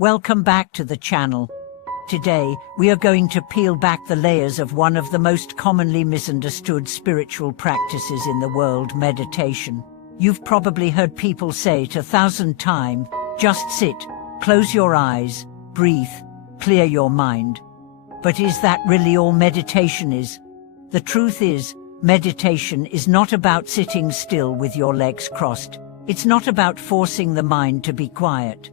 Welcome back to the channel. Today, we are going to peel back the layers of one of the most commonly misunderstood spiritual practices in the world: meditation. You've probably heard people say it 1,000 times, just sit, close your eyes, breathe, clear your mind. But is that really all meditation is? The truth is, meditation is not about sitting still with your legs crossed. It's not about forcing the mind to be quiet.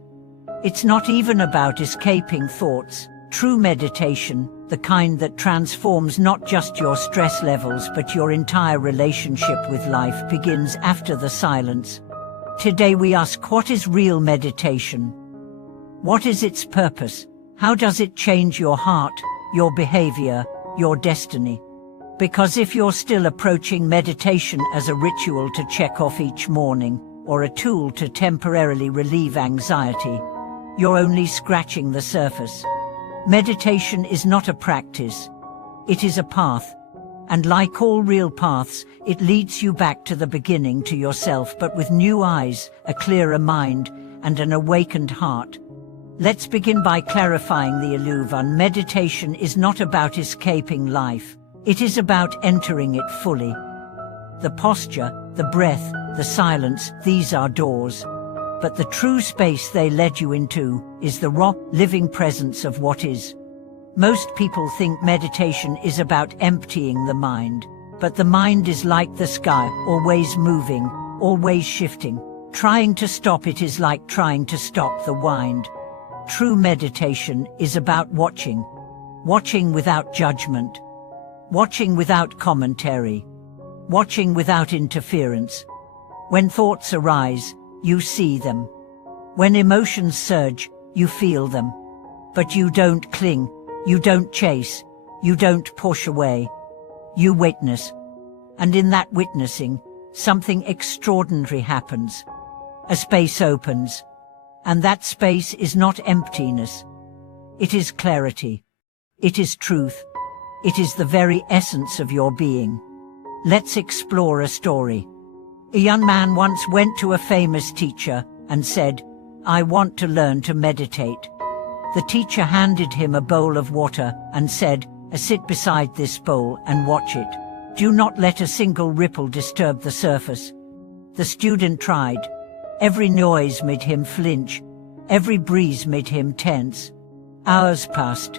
It's not even about escaping thoughts. True meditation, the kind that transforms not just your stress levels but your entire relationship with life, begins after the silence. Today we ask, what is real meditation? What is its purpose? How does it change your heart, your behavior, your destiny? Because if you're still approaching meditation as a ritual to check off each morning, or a tool to temporarily relieve anxiety, you're only scratching the surface. Meditation is not a practice. It is a path. And like all real paths, it leads you back to the beginning, to yourself, but with new eyes, a clearer mind, and an awakened heart. Let's begin by clarifying the illusion. Meditation is not about escaping life. It is about entering it fully. The posture, the breath, the silence, these are doors. But the true space they led you into is the raw, living presence of what is. Most people think meditation is about emptying the mind. But the mind is like the sky, always moving, always shifting. Trying to stop it is like trying to stop the wind. True meditation is about watching. Watching without judgment. Watching without commentary. Watching without interference. When thoughts arise, you see them. When emotions surge, you feel them. But you don't cling, you don't chase, you don't push away. You witness. And in that witnessing, something extraordinary happens. A space opens. And that space is not emptiness. It is clarity. It is truth. It is the very essence of your being. Let's explore a story. A young man once went to a famous teacher and said, "I want to learn to meditate." The teacher handed him a bowl of water and said, "Sit beside this bowl and watch it. Do not let a single ripple disturb the surface." The student tried. Every noise made him flinch. Every breeze made him tense. Hours passed.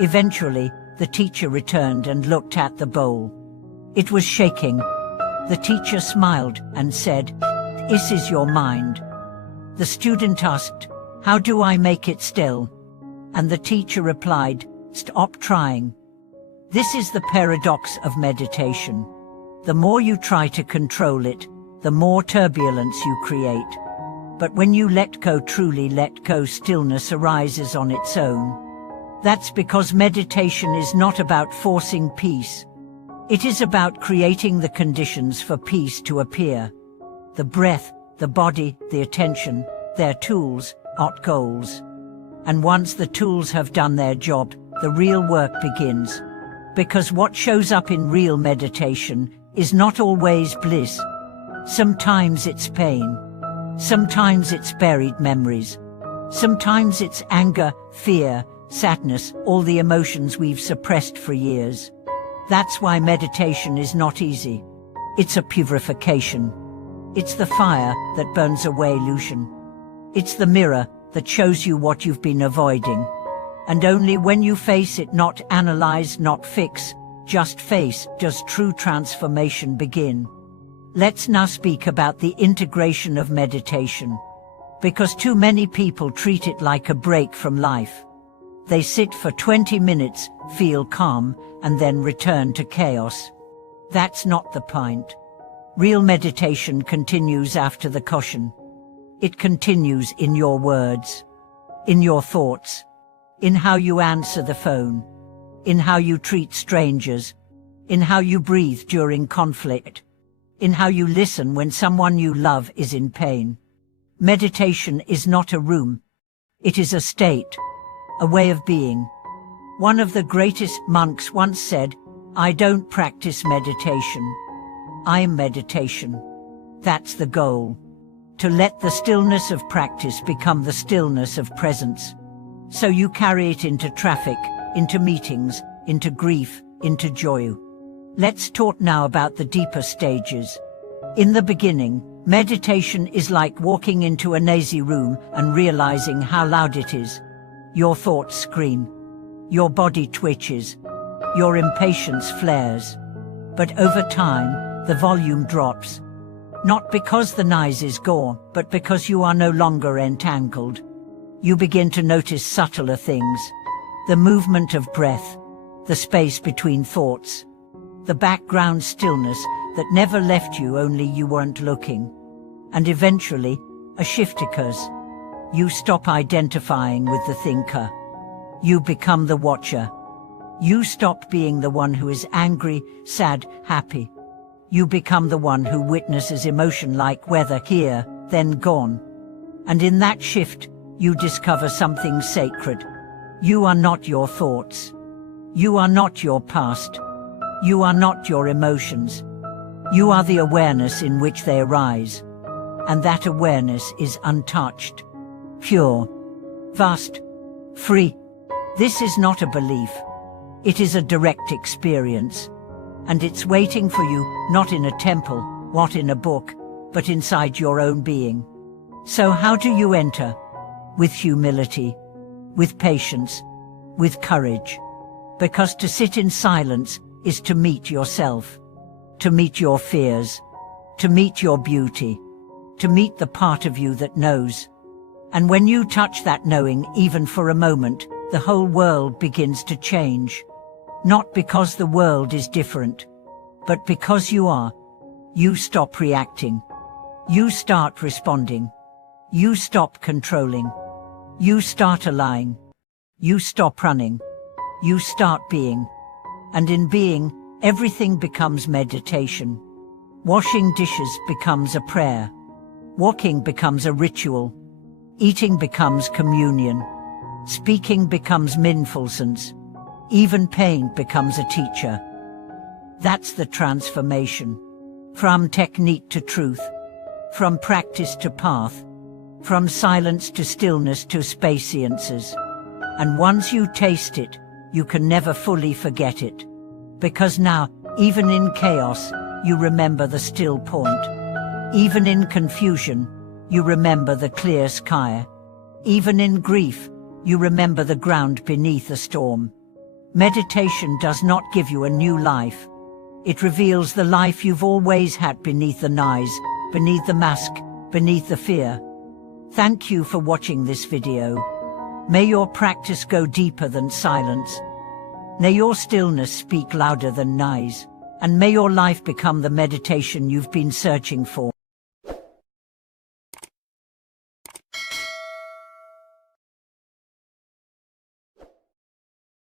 Eventually, the teacher returned and looked at the bowl. It was shaking. The teacher smiled and said, "This is your mind." The student asked, "How do I make it still?" And the teacher replied, "Stop trying." This is the paradox of meditation. The more you try to control it, the more turbulence you create. But when you let go, truly let go, stillness arises on its own. That's because meditation is not about forcing peace. It is about creating the conditions for peace to appear. The breath, the body, the attention, they're tools, not goals. And once the tools have done their job, the real work begins. Because what shows up in real meditation is not always bliss. Sometimes it's pain. Sometimes it's buried memories. Sometimes it's anger, fear, sadness, all the emotions we've suppressed for years. That's why meditation is not easy. It's a purification. It's the fire that burns away illusion. It's the mirror that shows you what you've been avoiding. And only when you face it, not analyze, not fix, just face, does true transformation begin. Let's now speak about the integration of meditation. Because too many people treat it like a break from life. They sit for 20 minutes, feel calm, and then return to chaos. That's not the point. Real meditation continues after the caution. It continues in your words, in your thoughts, in how you answer the phone, in how you treat strangers, in how you breathe during conflict, in how you listen when someone you love is in pain. Meditation is not a room. It is a state, a way of being. One of the greatest monks once said, "I don't practice meditation. I'm meditation." That's the goal. to let the stillness of practice become the stillness of presence. So you carry it into traffic, into meetings, into grief, into joy. Let's talk now about the deeper stages. In the beginning, meditation is like walking into a noisy room and realizing how loud it is. Your thoughts scream. Your body twitches. Your impatience flares. But over time, the volume drops. Not because the noise is gone, but because you are no longer entangled. You begin to notice subtler things. The movement of breath, the space between thoughts, the background stillness that never left you, only you weren't looking. And eventually, a shift occurs. You stop identifying with the thinker. You become the watcher. You stop being the one who is angry, sad, happy. You become the one who witnesses emotion like weather, here, then gone. And in that shift, you discover something sacred. You are not your thoughts. You are not your past. You are not your emotions. You are the awareness in which they arise. And that awareness is untouched, pure, vast, free. This is not a belief. It is a direct experience. And it's waiting for you, not in a temple, not in a book, but inside your own being. So how do you enter? With humility, with patience, with courage. Because to sit in silence is to meet yourself, to meet your fears, to meet your beauty, to meet the part of you that knows. And when you touch that knowing, even for a moment, the whole world begins to change. Not because the world is different, but because you are. You stop reacting. You start responding. You stop controlling. You start allowing. You stop running. You start being. And in being, everything becomes meditation. Washing dishes becomes a prayer. Walking becomes a ritual. Eating becomes communion. Speaking becomes mindfulness. Even pain becomes a teacher. That's the transformation. From technique to truth. From practice to path. From silence to stillness to spaciences. And once you taste it, you can never fully forget it. Because now, even in chaos, you remember the still point. Even in confusion, you remember the clear sky. Even in grief, you remember the ground beneath the storm. Meditation does not give you a new life. It reveals the life you've always had beneath the noise, beneath the mask, beneath the fear. Thank you for watching this video. May your practice go deeper than silence. May your stillness speak louder than noise. And may your life become the meditation you've been searching for.